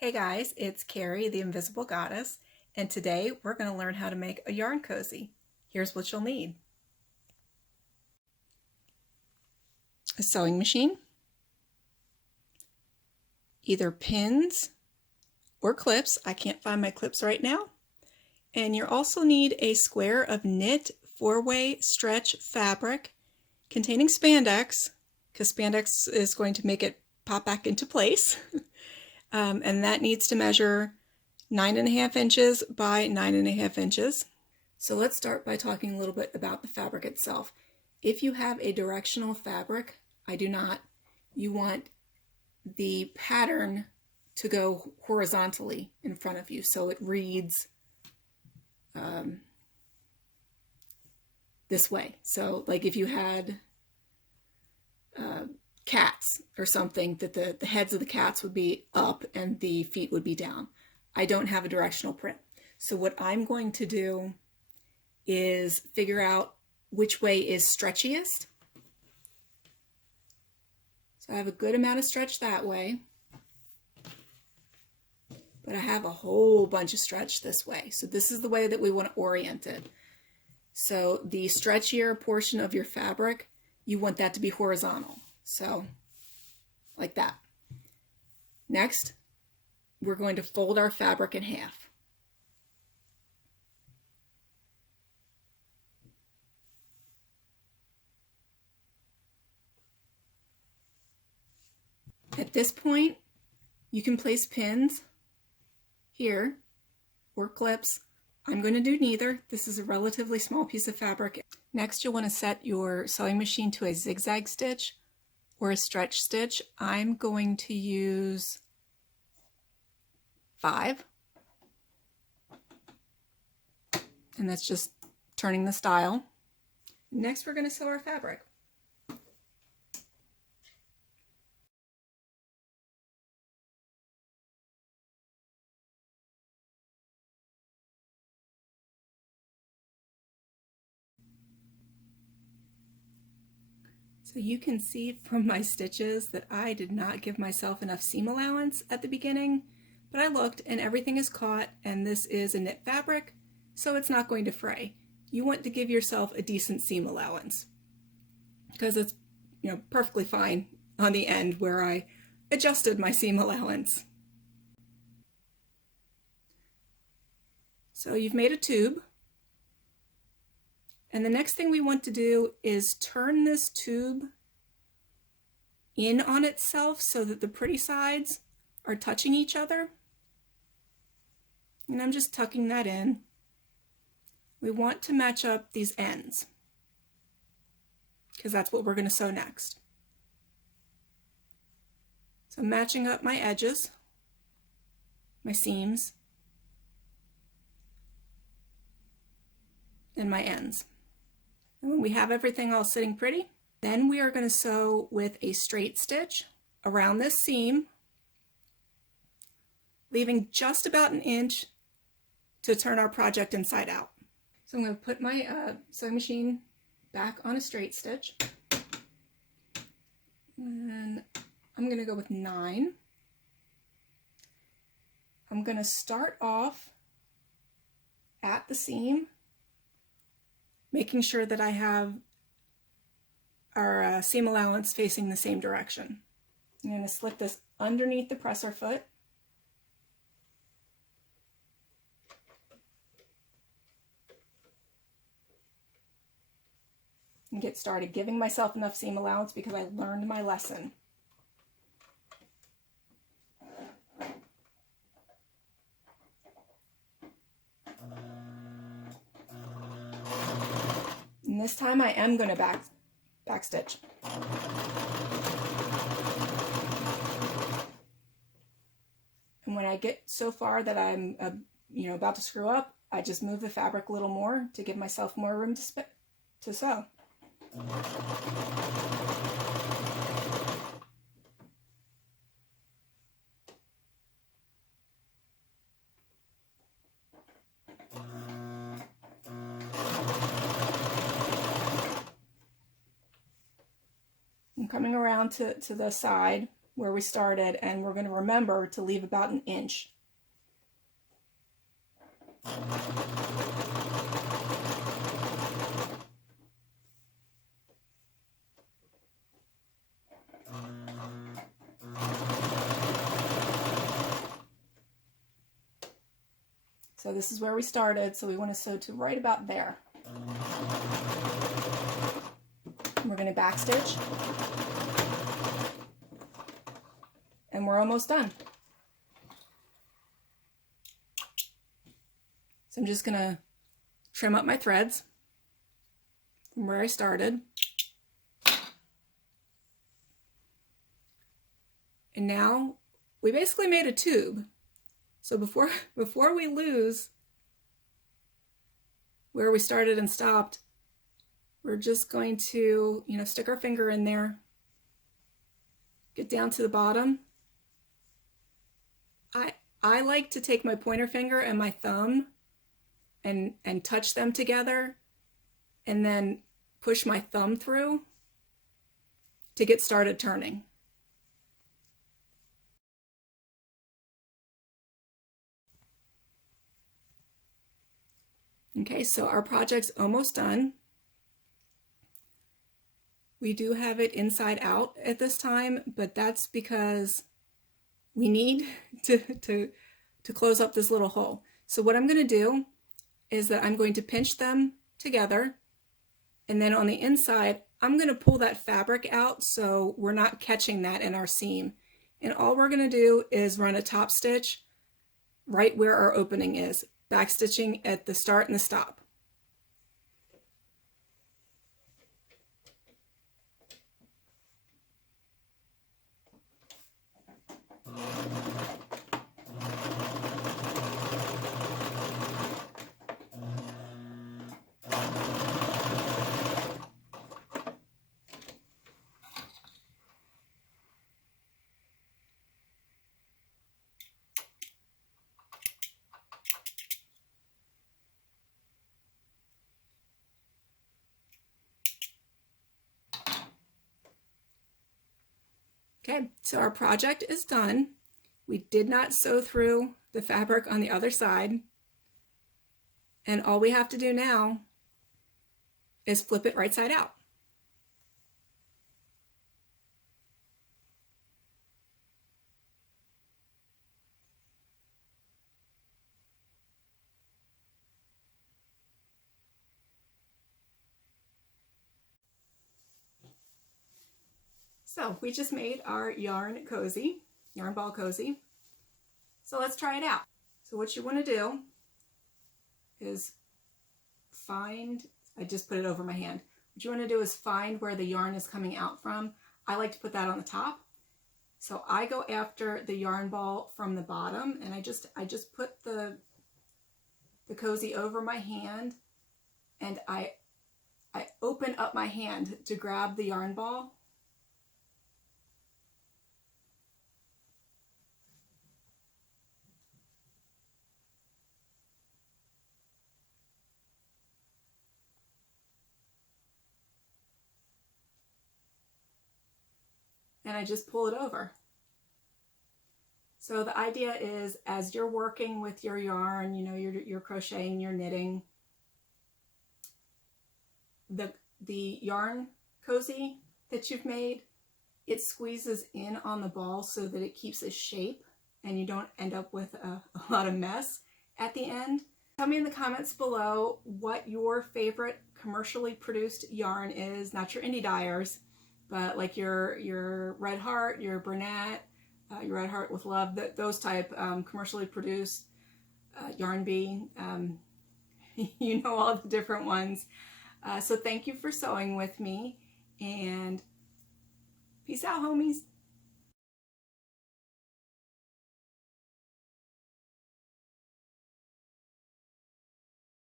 Hey guys, it's Carrie, the Invisible Goddess, and today we're going to learn how to make a yarn cozy. Here's what you'll need. A sewing machine, either pins or clips. I can't find my clips right now. And you'll also need a square of knit 4-way stretch fabric containing spandex, because spandex is going to make it pop back into place. And that needs to measure 9.5 inches by 9.5 inches. So let's start by talking a little bit about the fabric itself. If you have a directional fabric, I do not, you want the pattern to go horizontally in front of you so it reads this way. So like if you had cats or something, that the heads of the cats would be up and the feet would be down. I don't have a directional print. So what I'm going to do is figure out which way is stretchiest. So I have a good amount of stretch that way, but I have a whole bunch of stretch this way. So this is the way that we want to orient it. So the stretchier portion of your fabric, you want that to be horizontal. So like that. Next, we're going to fold our fabric in half. At this point, you can place pins here or clips. I'm going to do neither. This is a relatively small piece of fabric. Next, you'll want to set your sewing machine to a zigzag stitch or a stretch stitch. I'm going to use 5. And that's just turning the style. Next, we're going to sew our fabric. So you can see from my stitches that I did not give myself enough seam allowance at the beginning, but I looked and everything is caught, and this is a knit fabric, so it's not going to fray. You want to give yourself a decent seam allowance because it's, perfectly fine on the end where I adjusted my seam allowance. So you've made a tube. And the next thing we want to do is turn this tube in on itself so that the pretty sides are touching each other. And I'm just tucking that in. We want to match up these ends because that's what we're going to sew next. So matching up my edges, my seams, and my ends. And when we have everything all sitting pretty, then we are going to sew with a straight stitch around this seam, leaving just about an inch to turn our project inside out. So I'm going to put my sewing machine back on a straight stitch. And I'm going to go with 9. I'm going to start off at the seam, making sure that I have our seam allowance facing the same direction. I'm going to slip this underneath the presser foot. And get started giving myself enough seam allowance because I learned my lesson. And this time I am going to back stitch. And when I get so far that I'm about to screw up, I just move the fabric a little more to give myself more room to sew. I'm coming around to the side where we started, and we're going to remember to leave about an inch. So this is where we started, so we want to sew to right about there. We're going to backstitch, and we're almost done. So I'm just going to trim up my threads from where I started. And now we basically made a tube. So before we lose where we started and stopped, we're just going to, stick our finger in there, get down to the bottom. I like to take my pointer finger and my thumb and touch them together, and then push my thumb through to get started turning. Okay, so our project's almost done. We do have it inside out at this time, but that's because we need to close up this little hole. So what I'm going to do is that I'm going to pinch them together, and then on the inside I'm going to pull that fabric out so we're not catching that in our seam. And all we're going to do is run a top stitch right where our opening is, backstitching at the start and the stop. Okay, so our project is done. We did not sew through the fabric on the other side. And all we have to do now is flip it right side out. So we just made our yarn ball cozy. So let's try it out. So what you want to do is find, I just put it over my hand. What you want to do is find where the yarn is coming out from. I like to put that on the top. So I go after the yarn ball from the bottom, and I just put the cozy over my hand, and I open up my hand to grab the yarn ball. And I just pull it over. So the idea is, as you're working with your yarn, you're crocheting, you're knitting, the yarn cozy that you've made, it squeezes in on the ball so that it keeps its shape and you don't end up with a lot of mess at the end. Tell me in the comments below what your favorite commercially produced yarn is, not your indie dyers, but like your Red Heart, your Bernat, your Red Heart with Love, those type commercially produced, Yarn Bee, you know, all the different ones. So thank you for sewing with me, and peace out, homies.